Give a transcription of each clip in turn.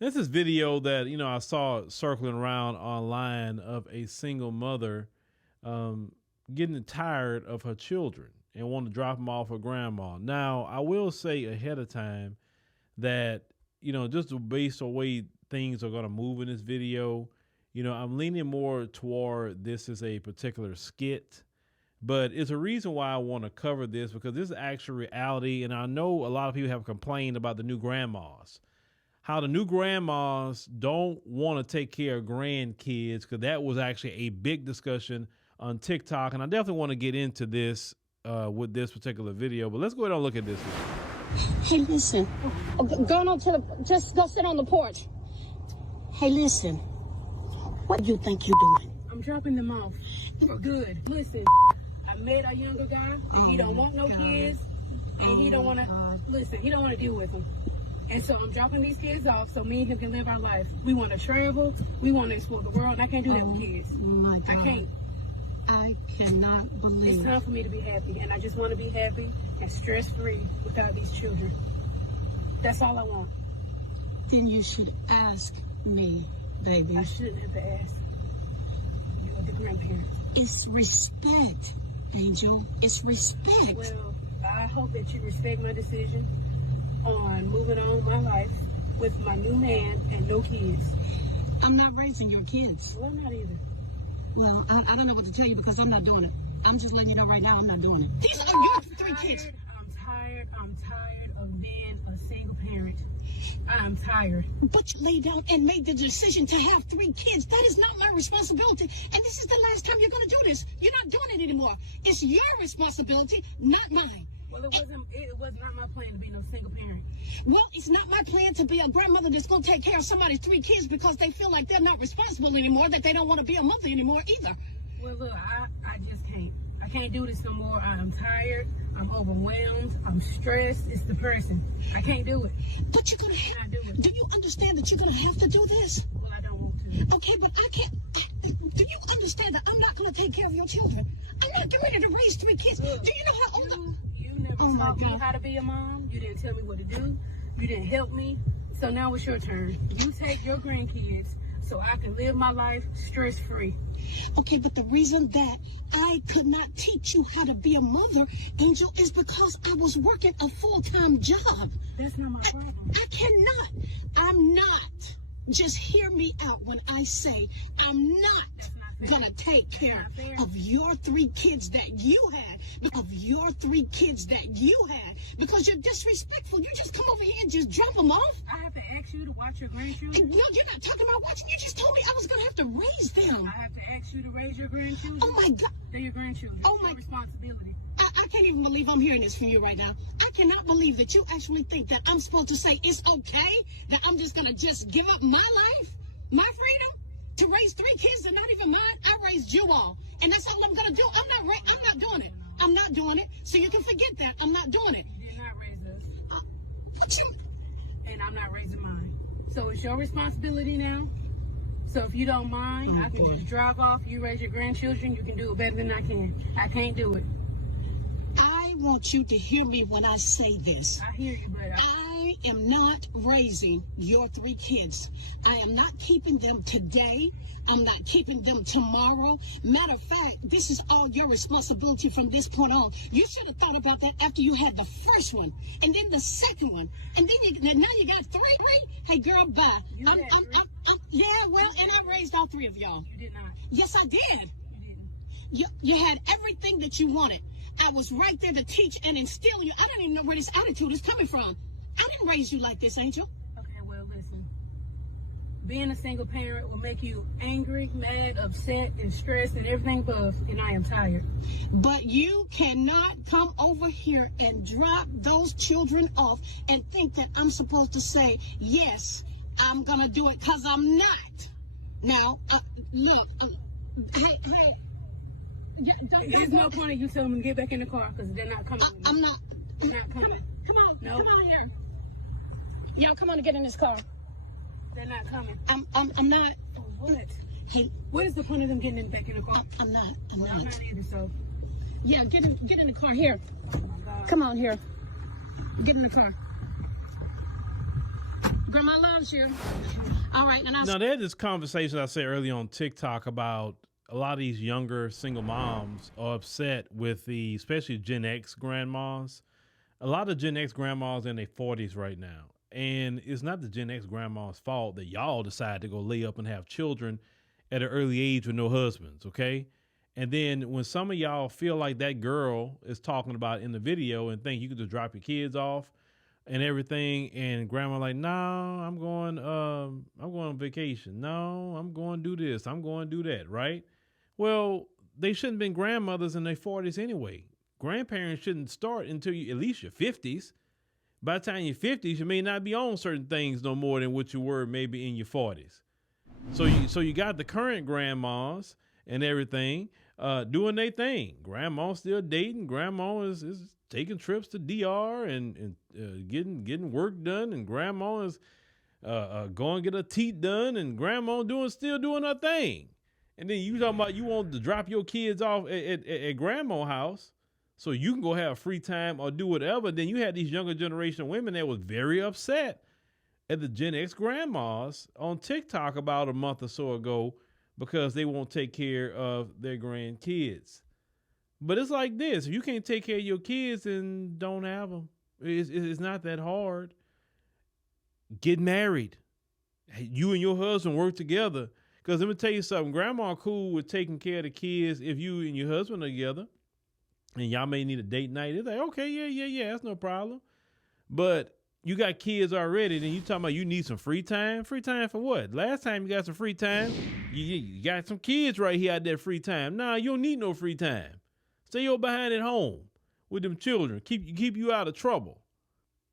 This is video that, I saw circling around online of a single mother getting tired of her children and want to drop them off her grandma. Now, I will say ahead of time that, just based on the way things are going to move in this video, I'm leaning more toward this is a particular skit. But it's a reason why I want to cover this, because this is actual reality. And I know a lot of people have complained about the new grandmas, how the new grandmas don't want to take care of grandkids, because that was actually a big discussion on TikTok. And I definitely want to get into this with this particular video. But let's go ahead and look at this one. Hey, listen. Just go sit on the porch. Hey, listen. What do you think you're doing? I'm dropping them off for good. Listen, I met a younger guy, and he don't want no kids, and he don't want to, listen, he don't want to deal with them. And so I'm dropping these kids off so me and him can live our life. We want to travel. We want to explore the world. And I can't do that with kids. My God. I can't. I cannot believe It's time for me to be happy. And I just want to be happy and stress-free without these children. That's all I want. Then you should ask me, baby. I shouldn't have to ask. You are the grandparent. It's respect, Angel. It's respect. Well, I hope that you respect my decision on moving on my life with my new man and no kids. I'm not raising your kids. Well, I'm not either. Well, I don't know what to tell you because I'm not doing it. I'm just letting you know right now I'm not doing it. These are your three kids. I'm tired of being a single parent. I'm tired. But you laid down and made the decision to have three kids. That is not my responsibility. And this is the last time you're going to do this. You're not doing it anymore. It's your responsibility, not mine. Well, it was not my plan to be no single parent. Well, it's not my plan to be a grandmother that's going to take care of somebody's three kids because they feel like they're not responsible anymore, that they don't want to be a mother anymore either. Well, look, I just can't. I can't do this no more. I'm tired. I'm overwhelmed. I'm stressed. It's depressing. I can't do it. But you're going to have do it. Do you understand that you're going to have to do this? Well, I don't want to. Okay, but I can't. Do you understand that I'm not going to take care of your children? I'm not getting ready to raise three kids. Look, do you know how old You never taught me how to be a mom. You didn't tell me what to do. You didn't help me. So now it's your turn. You take your grandkids so I can live my life stress-free. Okay, but the reason that I could not teach you how to be a mother, Angel, is because I was working a full-time job. That's not my problem. I cannot. I'm not. Just hear me out when I say I'm not gonna take care of your three kids that you had, because you're disrespectful. You just come over here and just drop them off. I have to ask you to watch your grandchildren? No, you're not talking about watching. You just told me I was gonna have to raise them. I have to ask you to raise your grandchildren? Oh my God. They're your grandchildren. Oh it's my your responsibility. I can't even believe I'm hearing this from you right now. I cannot believe that you actually think that I'm supposed to say it's okay that I'm just gonna just give up my life, my freedom, to raise three kids that are not even mine. I raised you all, and that's all I'm gonna do. I'm not doing it. I'm not doing it. So you can forget that. I'm not doing it. You did not raise us. What you? And I'm not raising mine. So it's your responsibility now. So if you don't mind, I can just drive off. You raise your grandchildren. You can do it better than I can. I can't do it. I want you to hear me when I say this. I hear you, but I am not raising your three kids. I am not keeping them today. I'm not keeping them tomorrow. Matter of fact, this is all your responsibility from this point on. You should have thought about that after you had the first one, and then the second one, and then now you got three. Hey, girl, bye. Yeah, well, and I raised all three of y'all. You did not. Yes, I did. You didn't. You had everything that you wanted. I was right there to teach and instill you. I don't even know where this attitude is coming from. I didn't raise you like this, Angel. Okay, well, listen. Being a single parent will make you angry, mad, upset, and stressed, and everything above, and I am tired. But you cannot come over here and drop those children off and think that I'm supposed to say, yes, I'm going to do it, because I'm not. Now, look, hey. Yeah, There's no point in you telling them to get back in the car because they're not coming. I'm not. They're not coming. Come on. No. Come on here. Y'all, come on and get in this car. They're not coming. I'm not. What? Hey, what is the point of them getting back in the car? I'm not. I'm not either. So. Yeah, get in the car here. Oh my God. Come on here. Get in the car. Grandma loves you. All right, and Now, they had this conversation I said earlier on TikTok about a lot of these younger single moms are upset with especially Gen X grandmas. A lot of Gen X grandmas in their 40s right now. And it's not the Gen X grandma's fault that y'all decide to go lay up and have children at an early age with no husbands, okay? And then when some of y'all feel like that girl is talking about in the video and think you could just drop your kids off and everything, and grandma like, no, I'm going on vacation. No, I'm going to do this. I'm going to do that, right? Well, they shouldn't have been grandmothers in their 40s anyway. Grandparents shouldn't start until you at least your 50s. By the time you're 50s, you may not be on certain things no more than what you were maybe in your 40s. So you got the current grandmas and everything doing their thing. Grandma's still dating. Grandma is taking trips to DR and getting work done. And grandma is going to get her teeth done. And grandma still doing her thing. And then you talking about you want to drop your kids off at grandma's house so you can go have free time or do whatever. Then you had these younger generation of women that was very upset at the Gen X grandmas on TikTok about a month or so ago because they won't take care of their grandkids. But it's like this. If you can't take care of your kids, then don't have them. It's not that hard. Get married. You and your husband work together. Because let me tell you something. Grandma cool with taking care of the kids if you and your husband are together. And y'all may need a date night. It's like, okay, yeah, that's no problem. But you got kids already, then you talking about you need some free time? Free time for what? Last time you got some free time, you got some kids right here out there free time. Nah, you don't need no free time. Stay your behind at home with them children. Keep you out of trouble.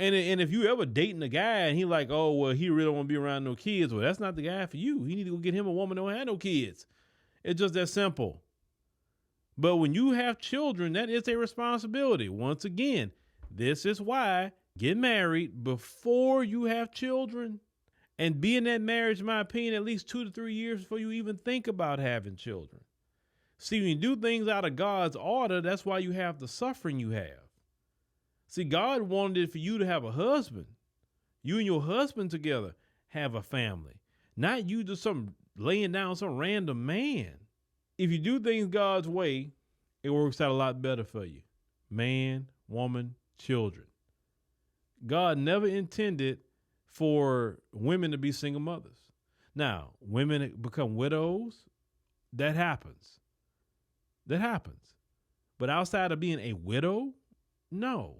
And if you ever dating a guy and he like, oh, well, he really don't want to be around no kids, well, that's not the guy for you. You need to go get him a woman that don't have no kids. It's just that simple. But when you have children, that is a responsibility. Once again, this is why get married before you have children and be in that marriage, in my opinion, at least 2 to 3 years before you even think about having children. See, when you do things out of God's order, that's why you have the suffering you have. See, God wanted it for you to have a husband. You and your husband together have a family. Not you just laying down some random man. If you do things God's way, it works out a lot better for you. Man, woman, children. God never intended for women to be single mothers. Now, women become widows. That happens. But outside of being a widow, no.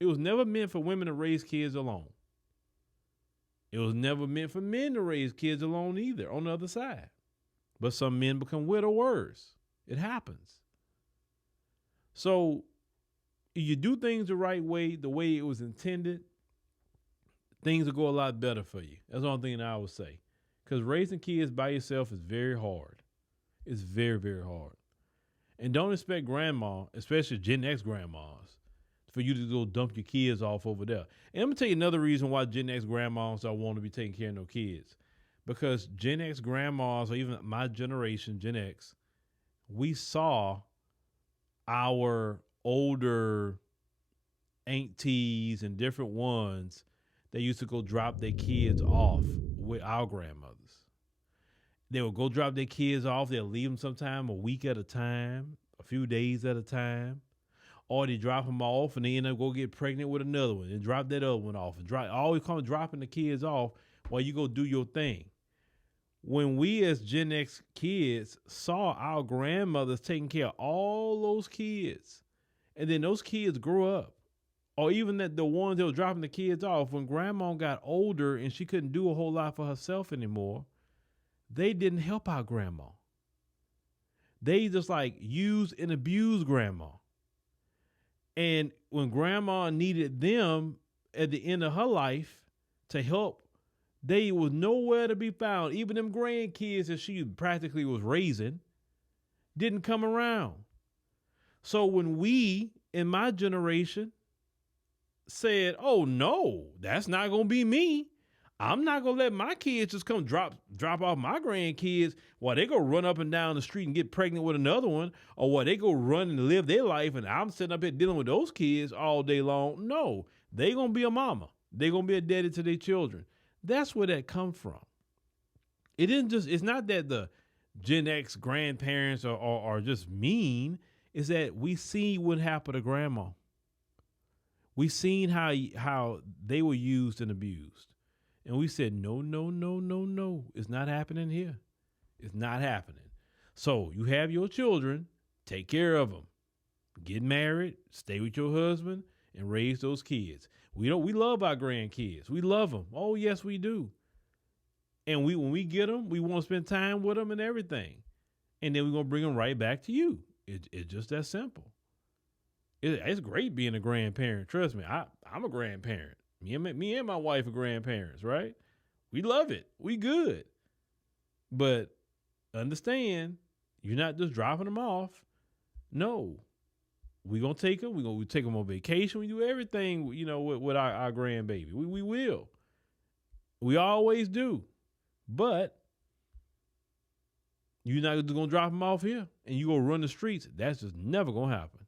It was never meant for women to raise kids alone. It was never meant for men to raise kids alone either, on the other side. But some men become widowers. It happens. So you do things the right way, the way it was intended, things will go a lot better for you. That's the only thing that I would say. Because raising kids by yourself is very hard. It's very, very hard. And don't expect grandma, especially Gen X grandmas, for you to go dump your kids off over there. And I'm going to tell you another reason why Gen X grandmas don't want to be taking care of no kids. Because Gen X grandmas, or even my generation, Gen X, we saw our older aunties and different ones that used to go drop their kids off with our grandmothers. They would go drop their kids off. They'll leave them sometime a week at a time, a few days at a time. Or they drop them off and they end up go get pregnant with another one and drop that other one off. And always come dropping the kids off while you go do your thing. When we as Gen X kids saw our grandmothers taking care of all those kids, and then those kids grew up, or even that the ones that were dropping the kids off, when grandma got older and she couldn't do a whole lot for herself anymore, they didn't help our grandma. They just like used and abused grandma. And when grandma needed them at the end of her life to help, they was nowhere to be found. Even them grandkids that she practically was raising didn't come around. So when we, in my generation, said, oh no, that's not going to be me. I'm not going to let my kids just come drop off my grandkids while they go run up and down the street and get pregnant with another one, or while they go run and live their life and I'm sitting up here dealing with those kids all day long. No, they going to be a mama. They going to be a daddy to their children. That's where that come from. It didn't just. It's not that the Gen X grandparents are just mean. It's that we see what happened to grandma. We seen how they were used and abused, and we said no, no, no, no, no. It's not happening here. It's not happening. So you have your children, take care of them, get married, stay with your husband, and raise those kids. We love our grandkids. We love them. Oh yes, we do. And when we get them, we want to spend time with them and everything, and then we're gonna bring them right back to you. It's just that simple. It's great being a grandparent. Trust me, I'm a grandparent. Me and my wife are grandparents, right? We love it. We good. But understand, you're not just dropping them off. No. We're going to take them. We take them on vacation. We do everything, with our grandbaby. We will. We always do. But you're not just going to drop them off here and you going to run the streets. That's just never going to happen.